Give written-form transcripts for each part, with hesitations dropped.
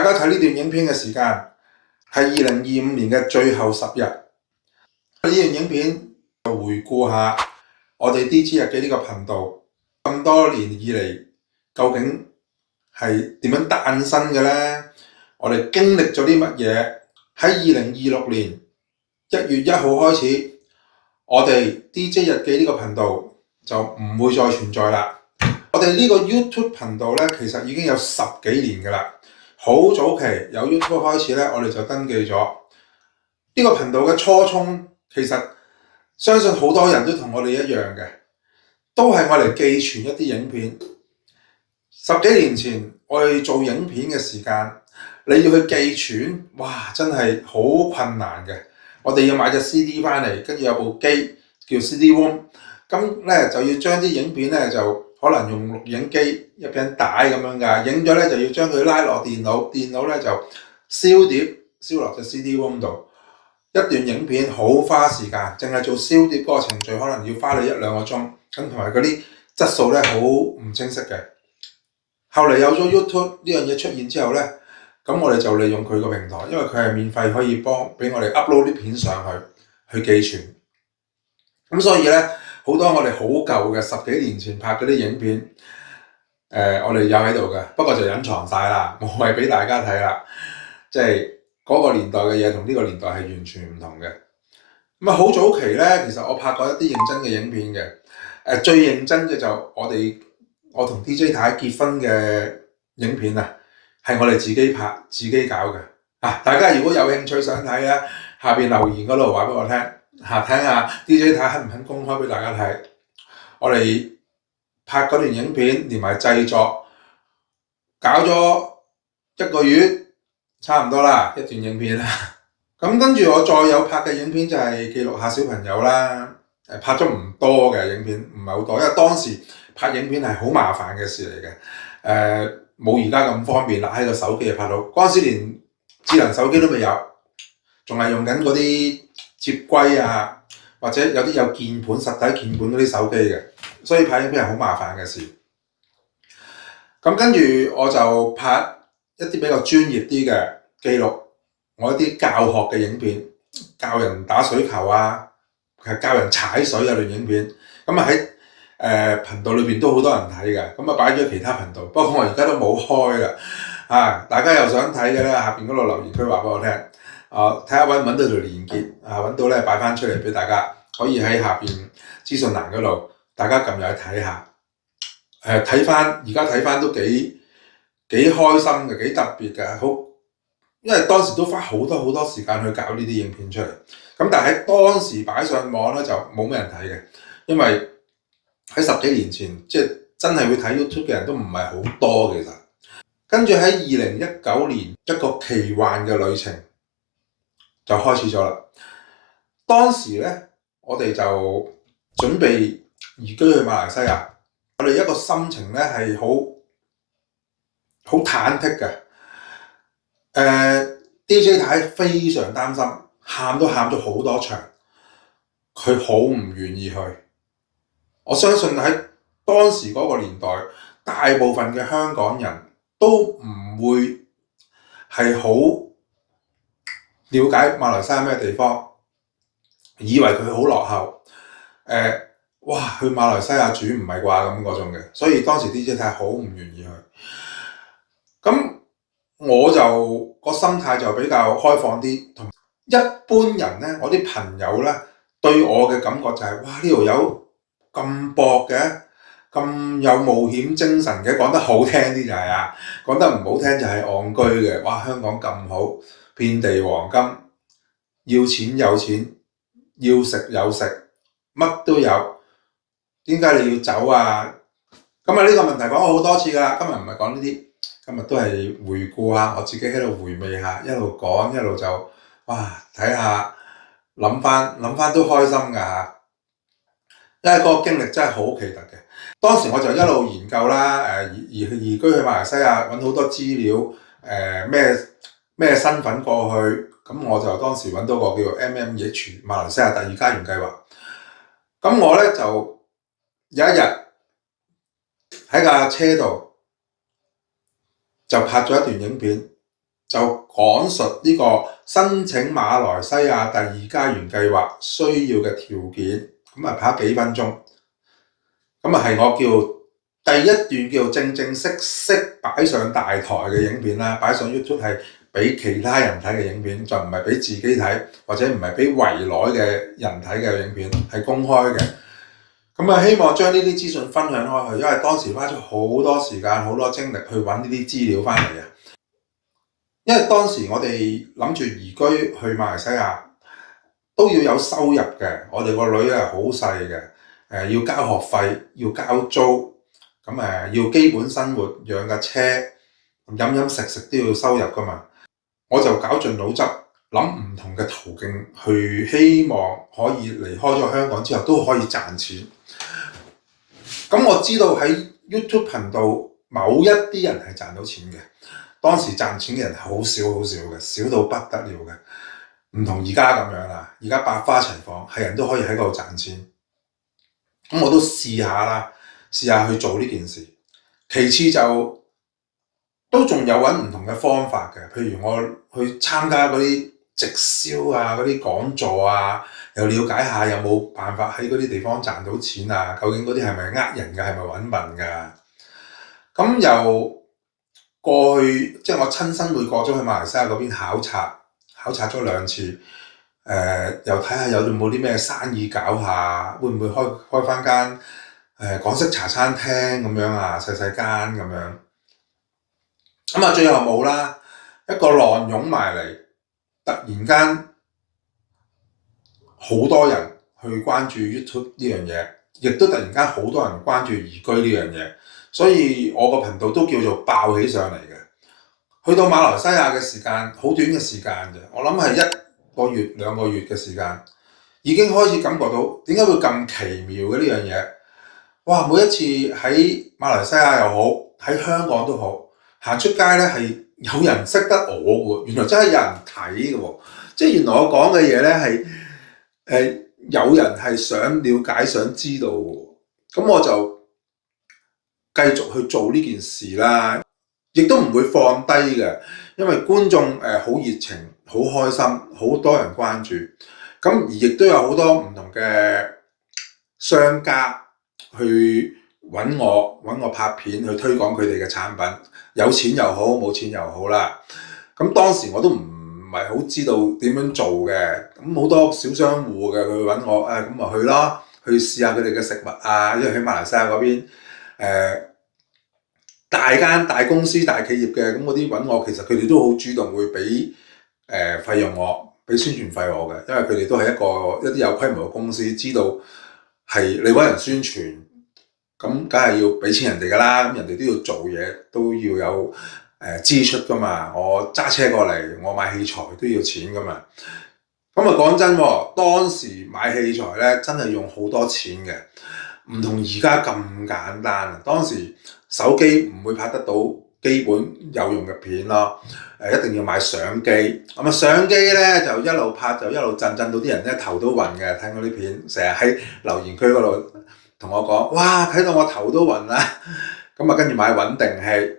大家睇呢段影片嘅時間係2025年嘅最後10日。呢段影片就回顧下我哋 DJ 日記呢個頻道咁多年以嚟究竟係點樣誕生嘅呢？我哋經歷咗啲乜嘢？喺2026年1月1號開始，我哋 DJ 日記呢個頻道就唔會再存在啦。我哋呢個 YouTube 頻道呢，其實已經有10幾年㗎啦。好早期有 YouTube 開始呢，我哋就登記咗呢個頻道嘅初衷。其實相信好多人都同我哋一樣嘅，都係我哋寄存一啲影片。10幾年前我哋做影片嘅時間，你要去寄存，哇，真係好困難嘅。我哋要買隻 CD 翻嚟，跟住有部機叫 CD-ROM， 咁咧就要將啲影片咧就可能用錄影機一餅帶咁樣㗎，影咗咧就要將佢拉落電腦，電腦咧就燒碟燒落隻 CD-ROM 度。一段影片好花時間，淨係做燒碟嗰個程序可能要花你1-2個鐘，咁同埋嗰啲質素咧好唔清晰嘅。後嚟有咗 YouTube 呢樣嘢出現之後咧，咁我哋就利用佢個平台，因為佢係免費可以俾我哋 upload 啲片上去寄存。咁所以咧，好多我哋好舊嘅10幾年前拍嗰啲影片，我哋有喺度嘅，不過就隱藏晒啦，無謂俾大家睇啦。即係嗰個年代嘅嘢同呢個年代係完全唔同嘅。咁啊，好早期咧，其實我拍過一啲認真嘅影片嘅。最認真嘅就我同 DJ 太結婚嘅影片啊，係我哋自己拍自己搞嘅。大家如果有興趣想睇咧，下邊留言嗰度話俾我聽，睇下 DJ 太肯唔肯公開俾大家睇。我哋拍嗰段影片連埋製作，搞咗1個月，差唔多啦，一段影片啦。咁跟住我再有拍嘅影片就係記錄下小朋友啦。拍咗唔多嘅影片，唔係好多，因為當時拍影片係好麻煩嘅事嚟嘅。冇而家咁方便啦，喺個手機就拍到。嗰陣時連智能手機都未有，仲係用緊嗰啲接龜啊，或者有啲有鍵盤實體鍵盤嗰啲手機嘅，所以拍影片係好麻煩嘅事。咁跟住我就拍一啲比較專業啲嘅記錄我一啲教學嘅影片，教人打水球啊，教人踩水有段影片。咁啊喺頻道裏邊都好多人睇嘅，咁啊擺咗其他頻道，不過我而家都冇開啦。大家又想睇嘅咧，下邊嗰度留言區話俾我聽。睇下揾唔揾到條連結，揾到咧擺翻出嚟俾大家，可以喺下邊資訊欄嗰度，大家撳入去睇下。睇翻而家睇翻都幾開心嘅，幾特別嘅，好，因為當時都花好多時間去搞呢啲影片出嚟。咁但係喺當時擺上網咧就冇咩人睇嘅，因為喺10幾年前即係真係會睇 YouTube 嘅人都唔係好多其實。跟住喺2019年一個奇幻嘅旅程就開始咗啦。當時咧我哋就準備移居去馬來西亞，我哋一個心情咧係好忐忑嘅。DJ 太非常擔心，喊都喊咗好多場，佢好唔願意去。我相信喺當時嗰個年代，大部分嘅香港人都唔會係好了解馬來西亞咩地方，以為佢好落後。哇，去馬來西亞住唔係啩咁嗰種嘅，所以當時 DJ 太好唔願意去。咁我就個心態就比較開放啲，同一般人咧，我啲朋友咧對我嘅感覺就係，哇，呢條友咁搏嘅，咁有冒險精神嘅，講得好聽啲就係講得唔好聽就係戇居嘅。哇，香港咁好，遍地黃金，要錢有錢，要食有食，乜都有，點解你要走啊？咁呢個問題講過好多次㗎啦，今日唔係講呢啲。今日都係回顧下，我自己喺度回味下，一路講一路就睇下諗翻都開心㗎。因為嗰個經歷真係好奇特嘅。當時我就一路研究啦，移居去馬來西亞，揾好多資料，咩身份過去，咁我就當時揾到個叫做 MMEH 馬來西亞第2家園計劃。咁我咧就有一日喺架車度，就拍咗一段影片，就講述呢個申請馬來西亞第二家園計劃需要嘅條件，咁啊拍幾分鐘，咁啊係我叫第一段叫正正式擺上大台嘅影片啦，擺上 YouTube 係俾其他人睇嘅影片，就唔係俾自己睇，或者唔係俾圍內嘅人睇嘅影片，係公開嘅。咁啊，希望將呢啲資訊分享開去，因為當時花咗好多時間、好多精力去揾呢啲資料翻嚟啊。因為當時我哋諗住移居去馬來西亞，都要有收入嘅。我哋個女係好細嘅，要交學費，要交租，咁要基本生活，養架車，飲飲食食都要收入噶嘛。我就搞盡腦汁，諗唔同嘅途徑去，希望可以離開咗香港之後都可以賺錢。咁我知道喺 YouTube 頻道某一啲人係賺到錢嘅，當時賺錢嘅人係好少嘅，少到不得了嘅，唔同而家咁樣啦。而家百花齊放，係人都可以喺嗰度賺錢。咁我都試下啦，試下去做呢件事。其次就都仲有揾唔同嘅方法嘅，譬如我去參加嗰啲直銷啊，嗰啲講座啊，又了解下有冇辦法喺嗰啲地方賺到錢啊？究竟嗰啲係咪呃人㗎？係咪揾笨㗎？咁又過去即係我親身會過咗去馬來西亞嗰邊考察咗2次，又睇下有冇啲咩生意搞下，會唔會開翻間港式茶餐廳咁樣啊，細間咁樣。咁啊，最後冇啦，一個浪湧埋嚟，突然間好多人去關注 YouTube 呢樣嘢，亦都突然間好多人關注移居呢樣嘢，所以我個頻道都叫做爆起上嚟嘅。去到馬來西亞嘅時間好短嘅時間啫，我諗係1個月2個月嘅時間，已經開始感覺到點解會咁奇妙嘅呢樣嘢。哇！每一次喺馬來西亞又好，喺香港都好，行出街咧係有人識得我喎，原來真係有人睇嘅喎，即係原來我講嘅嘢咧係有人係想了解、想知道嘅，咁我就繼續去做呢件事啦，亦都唔會放低嘅，因為觀眾好熱情、好開心、好多人關注，咁而亦都有好多唔同嘅商家去揾我拍片去推廣佢哋嘅產品，有錢又好，冇錢又好啦。咁當時我都唔係好知道點樣做嘅，咁好多小商戶嘅佢揾我，咁咪去咯，去試下佢哋嘅食物啊，因為喺馬來西亞嗰邊大公司大企業嘅，咁嗰啲揾我，其實佢哋都好主動會俾費用我，俾宣傳費我嘅，因為佢哋都係一啲有規模嘅公司，知道係你揾人宣傳，咁梗係要俾錢人哋㗎啦，咁人哋都要做嘢，都要有支出㗎嘛。我揸車過嚟，我買器材都要錢㗎嘛。咁啊講真喎，當時買器材咧真係用好多錢嘅，唔同而家咁簡單啊。當時手機唔會拍得到基本有用嘅片咯，一定要買相機。咁啊相機咧就一路拍就一路震到啲人咧頭都暈嘅，睇我啲片，成日喺留言區嗰度同我講，哇睇到我頭都暈啦。咁啊跟住買穩定器，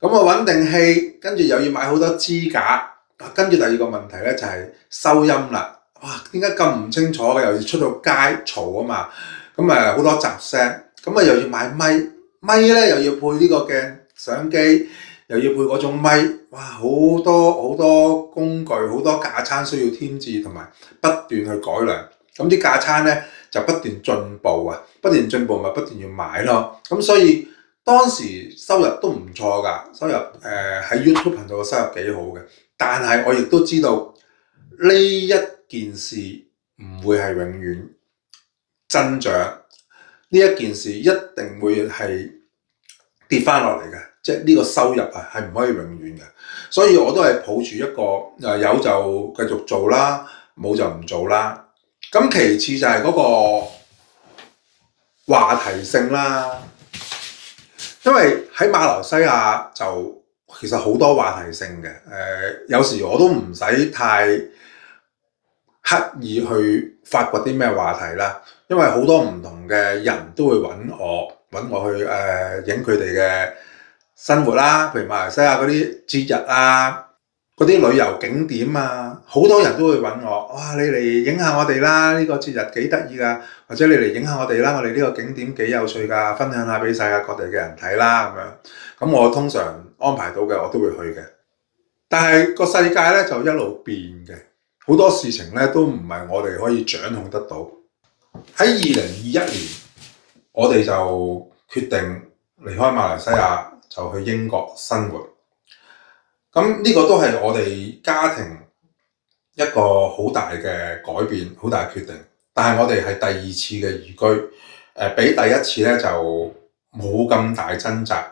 咁啊穩定器跟住又要買好多支架，跟住第二個問題咧就係收音啦。哇點解咁唔清楚嘅？又要出到街嘈啊嘛，咁好多雜聲，咁又要買咪咧又要配呢個鏡相機，又要配嗰種咪，哇好多工具，好多架撐需要添置同埋不斷去改良。咁啲架撐咧就不斷進步啊，不斷進步咪不斷要買咯。咁所以當時收入都唔錯㗎，收入喺 YouTube 頻道嘅收入幾好嘅。但係我亦都知道呢一件事唔會係永遠增長，呢一件事一定會係跌翻落嚟嘅，即係呢個收入啊係唔可以永遠嘅。所以我都係抱住一個有就繼續做啦，冇就唔做啦。咁其次就係嗰個話題性啦，因為喺馬來西亞就其實好多話題性嘅，有時我都唔使太刻意去發掘啲咩話題啦，因為好多唔同嘅人都會揾我去影佢哋嘅生活啦，譬如馬來西亞嗰啲節日啊，嗰啲旅遊景點啊，好多人都會揾我，哇！你嚟影下我哋啦，呢個節日幾得意㗎，或者你嚟影下我哋啦，我哋呢個景點幾有趣㗎，分享下俾世界各地嘅人睇啦咁樣。咁我通常安排到嘅我都會去嘅。但係個世界咧就一路變嘅，好多事情咧都唔係我哋可以掌控得到。喺2021年，我哋就決定離開馬來西亞，就去英國生活。咁呢個都係我哋家庭一個好大嘅改變，好大嘅決定。但係我哋係第二次嘅移居，比第一次咧就冇咁大掙扎，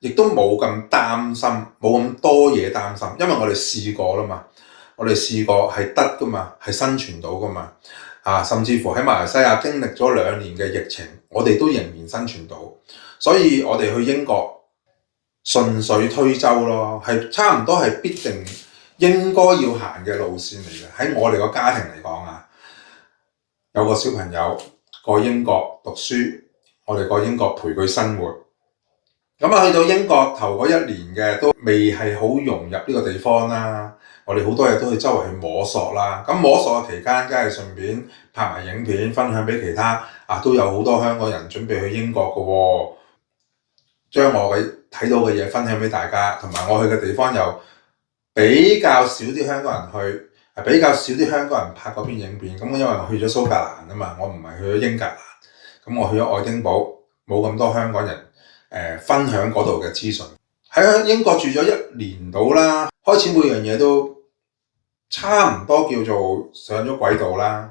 亦都冇咁擔心，冇咁多嘢擔心，因為我哋試過啦嘛，我哋試過係得噶嘛，係生存到噶嘛。甚至乎喺馬來西亞經歷咗2年嘅疫情，我哋都仍然生存到，所以我哋去英國順水推舟咯，係差唔多係必定應該要行嘅路線嚟嘅。喺我哋個家庭嚟講啊，有個小朋友過英國讀書，我哋過英國陪佢生活。咁啊，去到英國頭嗰1年嘅都未係好融入呢個地方啦。我哋好多嘢都去周圍去摸索啦。咁摸索嘅期間，梗係順便拍埋影片分享俾其他都有好多香港人準備去英國嘅喎。將我嘅睇到嘅嘢分享俾大家，同埋我去嘅地方又比較少啲香港人去，比較少啲香港人拍嗰邊影片。咁因為我去咗蘇格蘭啊嘛，我唔係去咗英格蘭，咁我去咗愛丁堡，冇咁多香港人分享嗰度嘅資訊。喺英國住咗1年到啦，開始每樣嘢都差唔多叫做上咗軌道啦，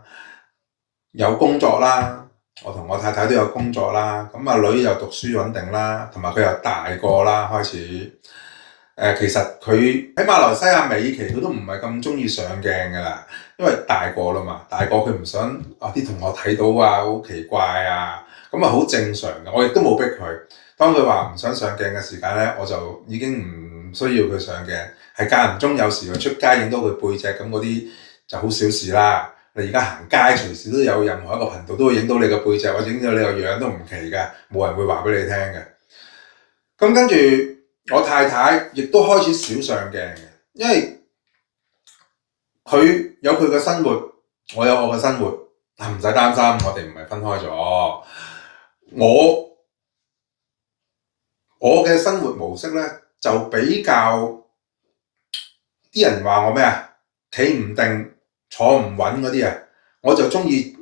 有工作啦。我同我太太都有工作啦，咁阿女又讀書穩定啦，同埋佢又大個啦，開始其實佢喺馬來西亞尾期佢都唔係咁中意上鏡噶啦，因為大個啦嘛，大個佢唔想啲同學睇到好奇怪啊，咁好正常嘅，我亦都冇逼佢。當佢話唔想上鏡嘅時間咧，我就已經唔需要佢上鏡，係間唔中有時佢出街影到佢背脊咁嗰啲就好小事啦。你而家行街隨時都有任何一個頻道都會影到你個背脊，或者影到你個樣都唔奇嘅，冇人會話俾你聽嘅。咁跟住我太太亦都開始少上鏡嘅，因為佢有佢嘅生活，我有我嘅生活，唔使擔心，我哋唔係分開咗。我嘅生活模式咧就比較啲人話我咩企唔定，坐唔穩嗰啲我就中意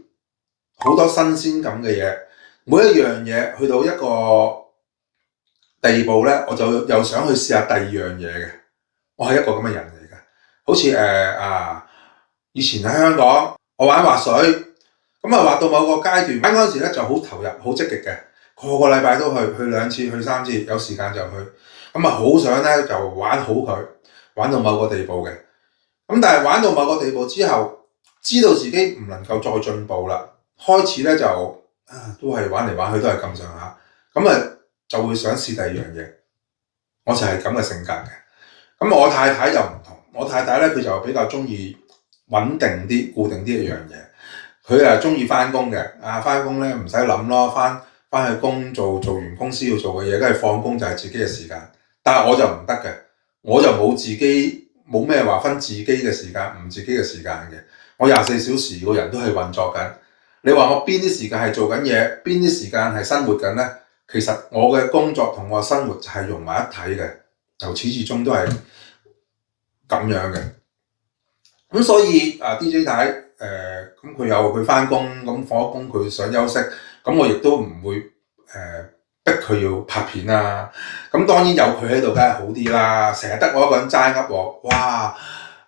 好多新鮮感嘅嘢，每一樣嘢去到一個地步咧，我就又想去試下第二樣嘢嘅。我係一個咁嘅人嚟嘅，好似以前喺香港，我玩滑水，咁滑到某個階段，玩嗰陣時咧就好投入、好積極嘅，個個禮拜都去2次、去3次，有時間就去，好想咧就玩好佢，玩到某個地步嘅。咁但係玩到某個地步之後，知道自己唔能夠再進步啦，開始咧就都係玩嚟玩去都係咁上下，就會想試第二樣嘢。我就係咁嘅性格嘅。咁我太太又唔同，我太太咧佢就比較中意穩定啲、固定啲一樣嘢。佢係中意翻工嘅，翻工咧唔使諗咯，翻去工做完公司要做嘅嘢，跟住放工就係自己嘅時間。但係我就唔得嘅，我就冇咩話分自己嘅時間唔自己嘅時間嘅。我24小時個人都係運作緊。你話我邊啲時間係做緊嘢，邊啲時間係生活緊咧？其實我嘅工作同我生活就係融埋一體嘅，由始至終都係咁樣嘅。咁所以DJ 太咁佢有佢翻工，咁放咗工佢想休息，咁我亦都唔會逼佢要拍片啊。咁當然有佢喺度梗係好啲啦，成日得我一個人齋噏喎，哇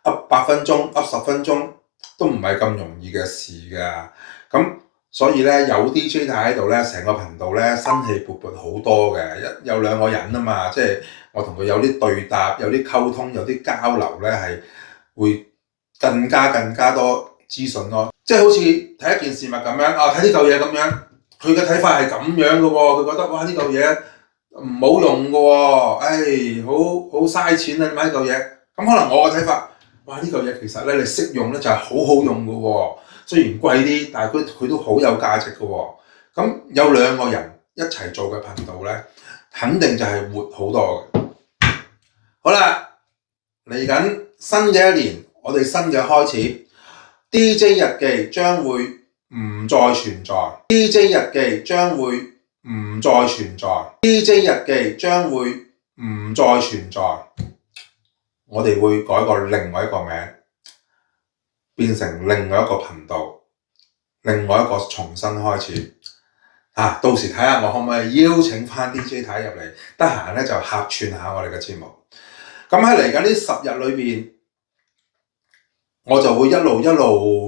噏8分鐘、噏10分鐘都唔係咁容易嘅事㗎。咁所以咧有 DJ 太喺度咧，成個頻道咧生氣勃勃好多嘅，有2個人啊嘛，即係我同佢有啲對答、有啲溝通、有啲交流咧，係會更加多資訊咯。即係好似睇一件事物咁樣睇呢嚿嘢咁樣，佢嘅睇法係咁樣嘅喎，佢覺得哇呢嚿嘢唔好用嘅喎，好嘥錢啊買呢嚿嘢。咁可能我嘅睇法，哇呢嚿嘢其實咧你識用咧就係好好用嘅喎。雖然貴啲，但係佢都好有價值嘅喎。咁有2個人一齊做嘅頻道咧，肯定就係活好多嘅。好啦，嚟緊新嘅一年，我哋新嘅開始 ，DJ 日記將會唔再存在 ，DJ 日記將會唔再存在 ，DJ 日記將會唔再存在。我哋會改個另外一個名，變成另外一個頻道，另外一個重新開始。到時睇下我可唔可以邀請翻 DJ 太入嚟，得閒咧就客串下我哋嘅節目。咁喺嚟緊呢10日裏邊，我就會一路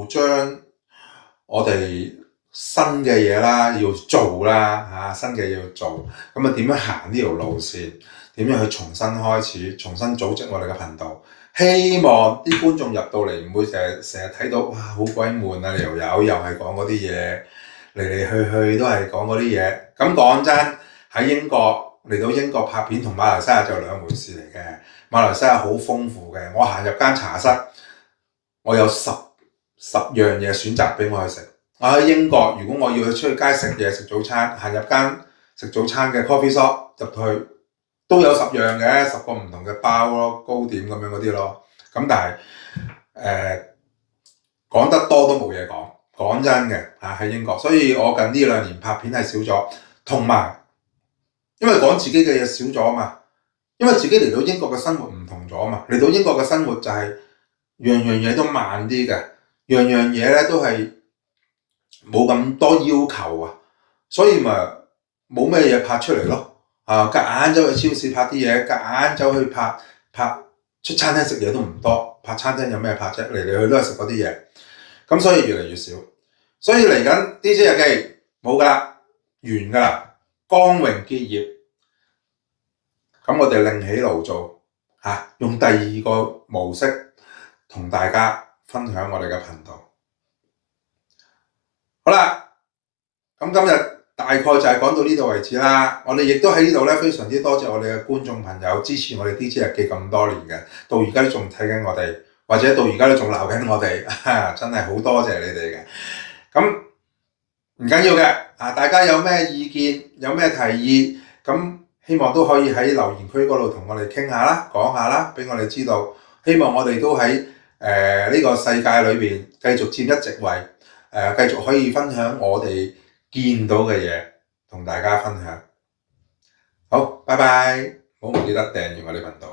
將我哋新嘅嘢啦要做啦，新嘅嘢要做，咁啊點樣行呢條路線，點樣去重新開始，重新組織我哋嘅頻道。希望啲觀眾入到嚟唔會成日睇到哇好鬼悶啊，又係講嗰啲嘢，嚟去都係講嗰啲嘢。咁講真，喺英國嚟到英國拍片同馬來西亞就兩回事嚟嘅。馬來西亞好豐富嘅，我行入間茶室，我有十樣嘢選擇俾我去食。我喺英國，如果我要去出去街食嘢食早餐，行入間食早餐嘅 coffee shop 入去，都有10樣嘅，10個唔同嘅包咯，糕點咁樣嗰啲咯。咁但係講得多都冇嘢講，講真嘅喺英國，所以我近呢2年拍片係少咗，同埋因為講自己嘅嘢少咗嘛。因為自己嚟到英國嘅生活唔同咗嘛，嚟到英國嘅生活就係樣嘢都慢啲嘅，樣嘢咧都係冇咁多要求啊，所以咪冇咩嘢拍出嚟咯。夾硬走去超市拍啲嘢，夾硬走去拍出餐廳食嘢都唔多，拍餐廳有咩拍啫？嚟去都係食嗰啲嘢，咁所以越嚟越少。所以嚟緊 DJ 日記冇噶啦，完噶啦，光榮結業。咁我哋另起爐灶，用第2個模式同大家分享我哋嘅頻道。好啦，咁今日大概就係講到呢度為止啦。我哋亦都喺呢度咧，非常之多謝我哋嘅觀眾朋友支持我哋 DJ 日記咁多年嘅，到而家都仲睇緊我哋，或者到而家都仲鬧緊我哋，真係好多謝你哋嘅。咁唔緊要嘅，大家有咩意見，有咩提議，咁希望都可以喺留言區嗰度同我哋傾下啦，講下啦，俾我哋知道。希望我哋都喺呢個世界裏邊繼續佔一席位，繼續可以分享我哋見到嘅嘢，同大家分享。好，拜拜，唔好唔記得訂閱我哋頻道。